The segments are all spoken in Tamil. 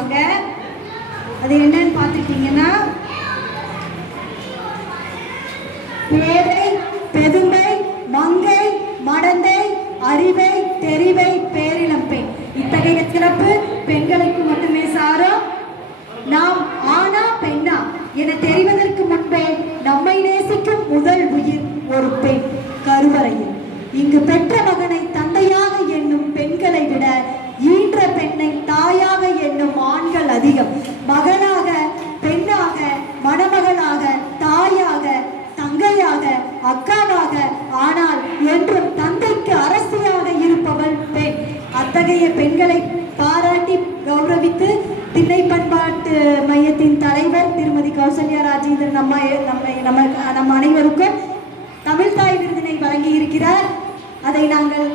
சொல்லுவாங்க. அது என்னன்னு பார்த்துக்கிட்டீங்கன்னா, பேதை, பெதுமை, மங்கை, மடந்தை, அறிவை, தெரிவை, பேரிளம் பெண். இத்தகைய சிறப்பு பெண்களுக்கு மட்டுமே சாரும். நாம் ஆனா பெண்ணா என தெரிவதற்கு முன்பே நம்மை நேசிக்கும் முதல் உயிர் ஒரு பெண் கருவறையில். இங்கு பெற்ற மகனை தந்தையாக எண்ணும் பெண்களை விட ஈன்ற பெண்ணை தாயாக எண்ணும் ஆண்கள் அதிகம். மகனாக, பெண்ணாக, மணமகளாக, தாயாக, தங்கையாக, அக்காவாக, ஆனால் என்றும் தந்தைக்கு அரசியாக இருப்பவள் பெண். அத்தகைய பெண்களை பாராட்டி கௌரவித்து திண்ணை பண்பாட்டு மையத்தின் தலைவர் திருமதி கௌசல்யா ராஜேந்திரன் நம்ம அனைவருக்கும் தமிழ் தாய் விருதினை வழங்கி இருக்கிறார். அதை நாங்கள்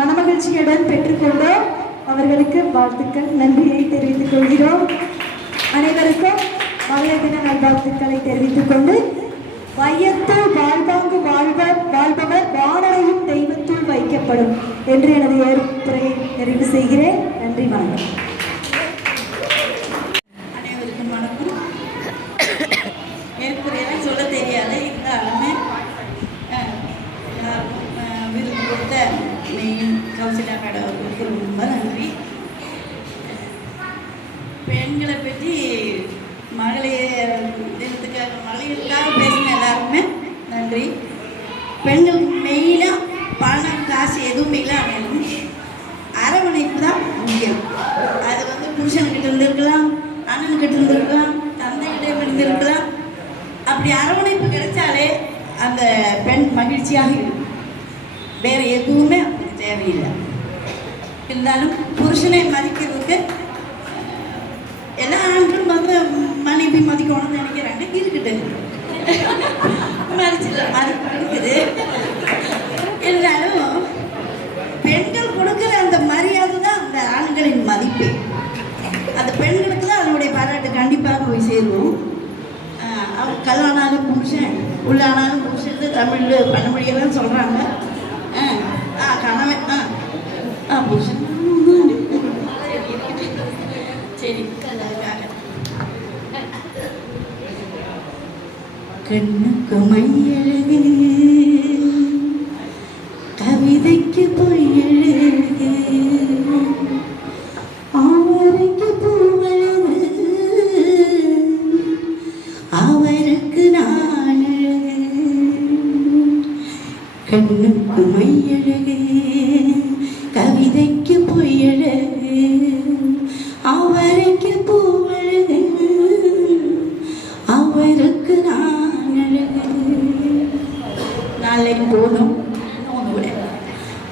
மனமகிழ்ச்சியுடன் பெற்றுக்கொண்டோம். அவர்களுக்கு வாழ்த்துக்கள், நன்றியை தெரிவித்துக் கொள்கிறோம். அனைவருக்கும் மகளிர் தின நல்வாழ்த்துக்களை தெரிவித்துக் கொண்டு, வையத்துள் வாழ்வாங்கு வாழ்பவர் வானரையும் தெய்வத்துள் வைக்கப்படும் என்று எனது ஏற்புரையை நிறைவு செய்கிறேன். நன்றி, வணக்கம். அனைவருக்கும் வணக்கம். ஏற்புரையெல்லாம் சொல்ல தெரியாது, இருந்தாலுமே விருது கொடுத்த மெயின் கௌசல்யா மேடம் அவர்களுக்கு ரொம்ப நன்றி. பெண்களை பற்றி மகளிருக்காக பேசின எல்லாருக்குமே நன்றி. பெண்கள் மெயினாக பணம் காசு எதுவுமே இல்லாமல் அரவணைப்பு தான் முக்கியம். அது புருஷன்கிட்ட இருந்திருக்கலாம், அண்ணன்கிட்ட இருந்திருக்கலாம், தந்தைகிட்ட இருந்திருக்கலாம். அப்படி அரவணைப்பு கிடைச்சாலே அந்த பெண் மகிழ்ச்சியாக இருக்கும். வேறு எதுவுமே அவங்களுக்கு தேவையில்லை. இருந்தாலும் புருஷனை மதிக்கிறதுக்கு எல்லா ஆண்களும் மனைவி மதிக்கணும்னு நினைக்கிறாங்க. இருக்குது மதிப்பு இருக்குது. இருந்தாலும் பெண்கள் கொடுக்குற அந்த மரியாதை தான் அந்த ஆண்களின் மதிப்பு. அந்த பெண்களுக்கு தான் அதனுடைய பாராட்டு கண்டிப்பாக போய் சேருவோம். அவங்க கல்லானாலும் புருஷன், உள்ளானாலும் புருஷன், தமிழ் பழமொழியெல்லாம் சொல்கிறாங்க. கணவன் புருஷன் சரி. கண்ணுக்கு மையழகு, கவிதைக்கு பொய்யழகு, அவருக்கு பூவழகு, அவருக்கு நான் அழகு. கண்ணுக்கு மையழகு, கவிதைக்கு பொய்யழகு, அவருக்கு பூவழகு, அவருக்கு நான் அழகு. நாளைக்கு போதும்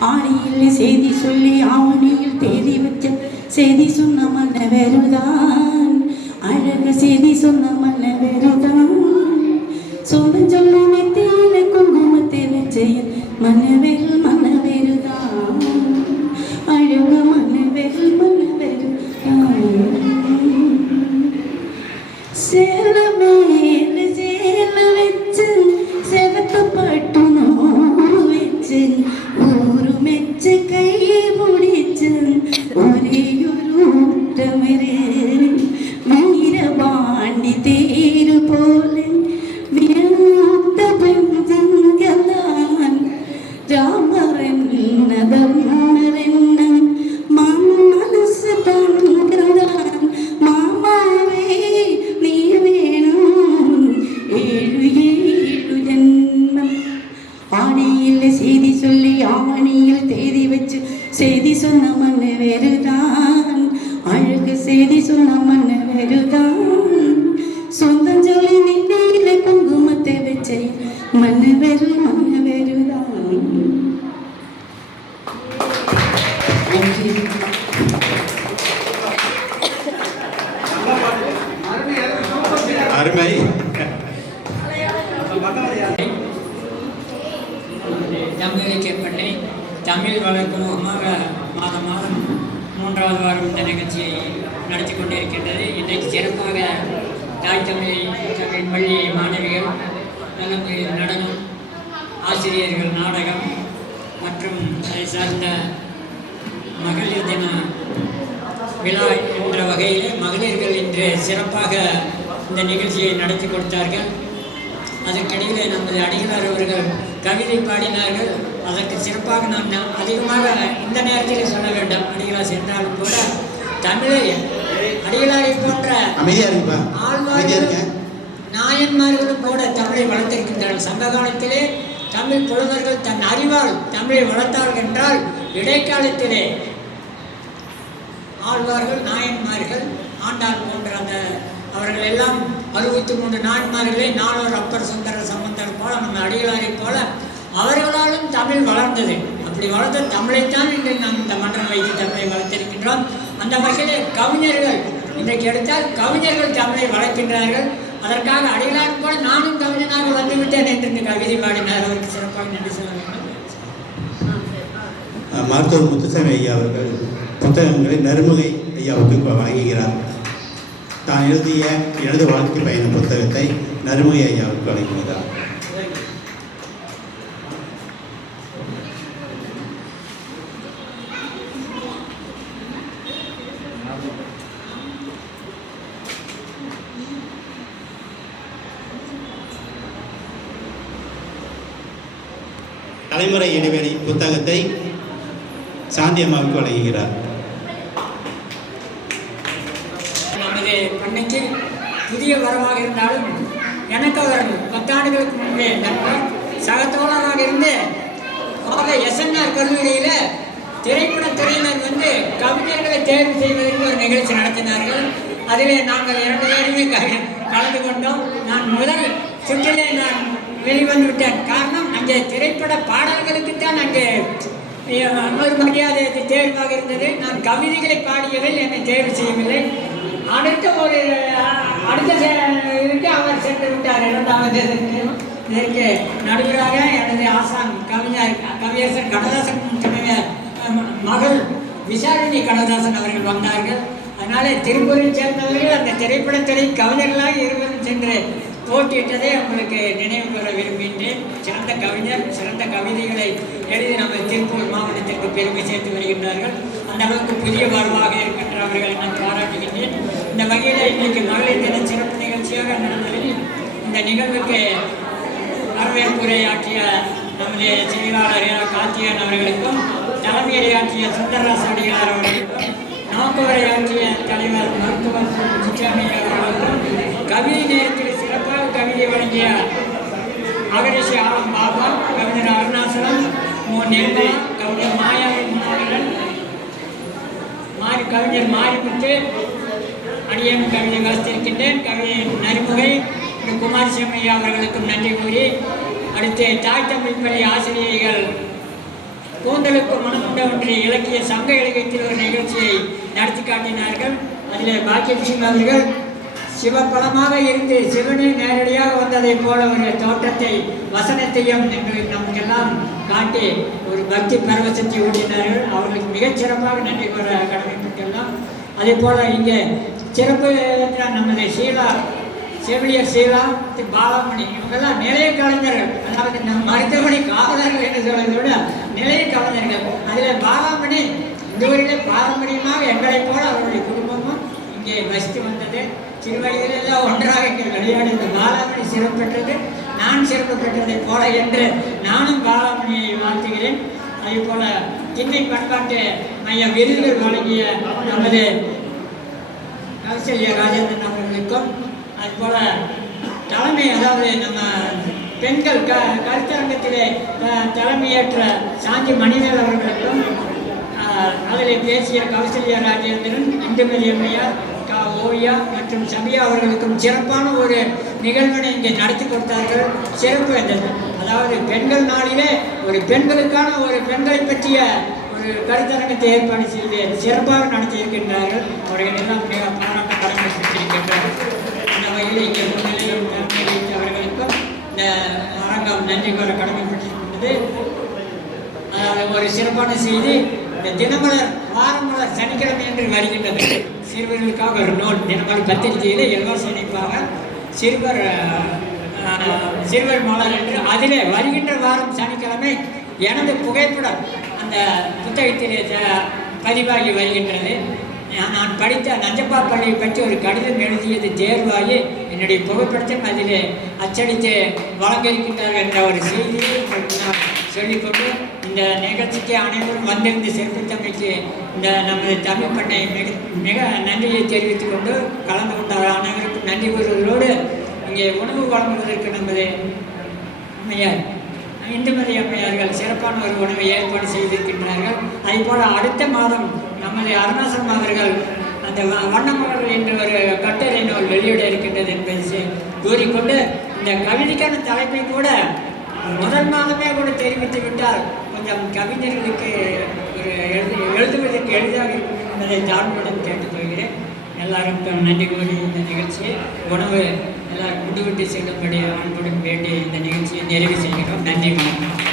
ஆணியில் செய்தி சொல்லி ஆவணியில் தேதி வச்ச செய்தி சொன்ன மன்ன வேறுதான், அழக செய்தி சொன்ன மன்ன வேறுதான். சொல்ல சொல்ல நெத்தியில குங்குமத்தை வச்ச மன்னவேல் மன்னவேறுதான், அழக மன்னவேல் மன்னவேறுதான். சேல மேல சேல வச்சு செவத்த பட்டு நூறு வச்சு ஊரு மெச்ச கையை முடிச்சு ஒரே ஒரு ஊட்டமரு வீரபாண்டி தேரு போல வியந்த பெஞ்சங்களான் ராமரன் தர்மரன் மனசு தங்கதான் மாமாவே நீ வேணும் 7 ஜென்மம். ஆணியில் செய்தி சொல்லி ஆவணியில் தேதி வச்சு செய்தி சொன்ன மன்ன வேறுதான், அழகு செய்தி சொன்ன மன்ன வேறுதான். சொந்தம் சொல்லி நெத்தியில குங்குமத்தை வச்ச மன்ன வேறு மன்ன வேறுதான். அருமை. தமிழ் இலக்கியப்பள்ளி தமிழ் வளர்க்கணுமாக மாதம் 3வது வாரம் இந்த நிகழ்ச்சியை நடத்தி கொண்டிருக்கின்றது. இன்றைக்கு சிறப்பாக தாய் தமிழ் பள்ளி மாணவிகள், நல்ல நடனம், ஆசிரியர்கள், நாடகம் மற்றும் அதை சார்ந்த மகளிர் தின விழா என்ற வகையில் மகளிர்கள் இன்று சிறப்பாக இந்த நிகழ்ச்சியை நடத்தி கொடுத்தார்கள். அதற்கிடையிலே நமது அடிகளார் அவர்கள் கவிதை பாடினார்கள். அதற்கு சிறப்பாக நான் அதிகமாக இந்த நேரத்தில் சொல்ல வேண்டும். அடிகளார் சென்றாலும் கூட தமிழை அடிகளாரை போன்ற ஆழ்வார்கள் நாயன்மார்களும் கூட தமிழை வளர்த்திருக்கின்றனர். சங்க காலத்திலே தமிழ் புலவர்கள் தன் அறிவால் தமிழை வளர்த்தார்கள் என்றால், இடைக்காலத்திலே ஆழ்வார்கள் நாயன்மார்கள் ஆண்டாள் போன்ற அந்த அவர்கள் எல்லாம் 63 நாயன்மார்களே, நாளோர் அப்பர் சுந்தரர் சம்பந்தர் போல நம்ம அடிகளாரை போல அவர்களாலும் தமிழ் வளர்ந்தது. அப்படி வளர்ந்த தமிழைத்தான் இன்று நாம் இந்த மன்றம் வைத்து தமிழை வளர்த்திருக்கின்றோம். அந்த வகையிலே கவிஞர்கள் இன்றைக்கு எடுத்தால் கவிஞர்கள் தமிழை வளர்க்கின்றார்கள். அதற்காக அடிகளார் போல நானும் கவிஞனாக வந்துவிட்டேன் என்று இந்த கவிதை பாடினார். அவருக்கு சிறப்பாக நன்றி சொல்ல வேண்டும். மருத்துவர் முத்துசாமி ஐயா அவர்கள் புத்தகங்களை நறுமுகை ஐயாவுக்கு வழங்குகிறார். தான் எழுதிய எனது வாழ்க்கை பயண புத்தகத்தை நறுமுகை ஐயாவுக்கு வழங்குகிறார். தலைமுறை இடைவெளி புத்தகத்தை சாந்தி அம்மாவுக்கு வழங்குகிறார். நமது பண்ணைக்கு புதிய வரவாக இருந்தாலும் எனக்கு அவர் 10 ஆண்டுகளுக்கு முன்பே நண்பர் சகத்தோழராக இருந்து எஸ்என்ஆர் கல்லூரியில் திரைப்படத்துறையினர் வந்து கவிஞர்களை தேர்வு செய்வதற்கு ஒரு நிகழ்ச்சி நடத்தினார்கள். அதிலே நாங்கள் 2 பேருமே கலந்து கொண்டோம். நான் முதல் சுற்றிலே நான் வெளிவந்து விட்டேன். காரணம், அங்கே திரைப்பட பாடல்களுக்குத்தான் அங்கே ஒரு மரியாதை தேர்வாக இருந்தது. நான் கவிதைகளை பாடியதில் என்னை தேர்வு செய்யவில்லை. அடுத்த இதற்கு அவர் சென்று விட்டார். 2வது இதற்கு நடுவராக எனது ஆசான் கவியரசர் கண்ணதாசன் மகள் விசாரணி கண்ணதாசன் அவர்கள் வந்தார்கள். அதனால திருப்பூரில் சேர்ந்தவர்கள் அந்த திரைப்படத்துறை கவிஞர்களாக இருவரும் சென்று போட்டியிட்டதை உங்களுக்கு நினைவு கூற விரும்புகின்றேன். சிறந்த கவிஞர், சிறந்த கவிதைகளை எழுதி நம்ம திருப்பூர் மாவட்டத்திற்கு பெருமை சேர்த்து வருகின்றார்கள். அந்த அளவுக்கு புதிய வாழ்வாக இருக்கின்ற அவர்களை நான் பாராட்டுகின்றேன். இந்த வகையில் இன்றைக்கு மகளிர் தின சிறப்பு நிகழ்ச்சியாக நடந்தது. இந்த நிகழ்வுக்கு வரவேற்புரையாற்றிய நம்முடைய செயலாளர் கார்த்திகேயன் அவர்களுக்கும், தலைமையுரையாற்றிய சுந்தரராச அடிகளார் அவர்களுக்கும், நோக்குரையாற்றிய தலைவர் மருத்துவர் முத்துசாமி அவர்களுக்கும், கவிதை நேரத்தில் சிறப்பாக கவிதை வழங்கிய அகரிஷி ஆலம் பாபா, கவிஞர் அருணாசலம், நிர்மலா, கவிஞர் மாயாவி முன்னாள், கவிஞர் மாரிமுத்து, அடியன் கவிதை வாசித்திருக்கின்றேன். கவிதை நறுமுகை குமாரசாமி அவர்களுக்கும் நன்றி கூறி, அடுத்து தாய் தமிழ் பள்ளி ஆசிரியர்கள் கூந்தலுக்கு மனமுண்ட ஒன்றிய இலக்கிய சங்க இலக்கியத்தில் ஒரு நிகழ்ச்சியை நடத்தி காட்டினார்கள். அதில் பாக்கியலட்சுமி அவர்கள் சிவப்பலமாக இருந்து சிவனே நேரடியாக வந்ததை போல ஒரு தோற்றத்தை வசனத்தையும் நமக்கெல்லாம் காட்டி ஒரு பக்தி பரவசத்தை ஊட்டினார்கள். அவர்களுக்கு மிகச்சிறப்பாக நன்றி கூற கடமைப்பட்டுள்ளோம். அதே போல் இங்கே சிறப்பு நமது ஷீலா, செவிலியர் ஷீலா, பாலமணி, இவங்கெல்லாம் நிலைய கலைஞர்கள். அதாவது நம் மருத்துவமனை காவலர்கள் என்று சொல்வதை விட நிலைய கலைஞர்கள். அதில் பாலமணி இந்த ஊரிலே பாரம்பரியமாக எங்களைப் போல அவருடைய குடும்பமும் இங்கே வசித்து வந்தது. சிறு வயதிலெல்லாம் ஒன்றாக இங்கே விளையாடி இந்த பாலாமணி சிறப்பு பெற்றது, நான் சிறப்பு பெற்றதை போல என்று நானும் பாலாமணியை வாழ்த்துகிறேன். அதே போல திண்ணை பண்பாட்டு மைய விருதுகள் வழங்கிய நமது கௌசல்யா ராஜேந்திரன் அவர்களுக்கும், அதுபோல தலைமை, அதாவது நம்ம பெண்கள் கருத்தரங்கத்திலே தலைமையேற்ற சாந்தி மணிவேல் அவர்களுக்கும், அதில் பேசிய கௌசல்யா ராஜேந்திரன், இந்துமதி அம்மையார், ஓவியா மற்றும் சபியா அவர்களுக்கும் சிறப்பான ஒரு நிகழ்வினை இங்கே நடத்தி கொடுத்தார்கள். சிறப்பு என்றது, அதாவது பெண்கள் நாளிலே ஒரு பெண்களுக்கான ஒரு பெண்களை பற்றிய ஒரு கருத்தரங்கத்தை ஏற்பாடு செய்து சிறப்பாக நடத்தியிருக்கின்றார்கள். அவர்கள் எல்லாம் மிக பாராட்ட கடமைப்பட்டிருக்கின்றார்கள். அந்த வகையில் இங்கே முன்னிலையில் வைத்த அவர்களுக்கும் இந்த அரங்கம் நன்றி கூற கடமைப்பட்டிருக்கின்றது. அதாவது ஒரு சிறப்பான செய்தி, இந்த தினமலர் வாரமலர் சனிக்கிழமை என்று வருகின்றது. சிறுவர்களுக்காக ஒரு நோட் தினமலர் பத்திரிகையில் இலவச இணைப்பாக சிறுவர் மலர் என்று அதிலே வருகின்ற வாரம் சனிக்கிழமை எனது புகைப்படம் அந்த புத்தகத்திலே பதிவாகி வருகின்றது. நான் படித்த நஞ்சப்பா பள்ளியை பற்றி ஒரு கடிதம் எழுதியது தேர்வாகி என்னுடைய புகைப்படத்தையும் அதில் அச்சடித்து வழங்க இருக்கின்றார்கள் என்ற ஒரு செய்தியை உங்களுக்கு நான் சொல்லிக்கொண்டு இந்த நிகழ்ச்சிக்கு அனைவரும் வந்திருந்து சிறப்பித்தமைக்கு இந்த நமது தமிழ் பண்ணை மிக நன்றியை தெரிவித்துக் கொண்டு கலந்து கொண்ட அனைவருக்கும் நன்றி கூறுவதோடு இங்கே உணவு வழங்குவதற்கு நமது அம்மையார் இந்துமதி அம்மையார்கள் சிறப்பான ஒரு உணவை ஏற்பாடு செய்திருக்கின்றார்கள். அதேபோல் அடுத்த மாதம் நமது அருணாசலம் அவர்கள் அந்த வண்ணமலர்கள் என்ற ஒரு கட்டுரை நூல் வெளியிட இருக்கின்றது என்பதை கூறிக்கொண்டு இந்த கவிதைக்கான தலைப்பை கூட முதல் மாதமே கூட தெரிவித்து விட்டால் கொஞ்சம் கவிஞர்களுக்கு ஒரு எழுதுவதற்கு எளிதாக இருக்கும் என்பதை தாழ்வுடன் கேட்டுக்கொள்கிறேன். எல்லாருக்கும் நன்றி கூறி இந்த நிகழ்ச்சியை உணவு எல்லாரும் முடிவிட்டு செல்லும்படி அன்புடன் வேண்டி இந்த நிகழ்ச்சியை நிறைவு செய்கிறோம். நன்றி வணக்கம்.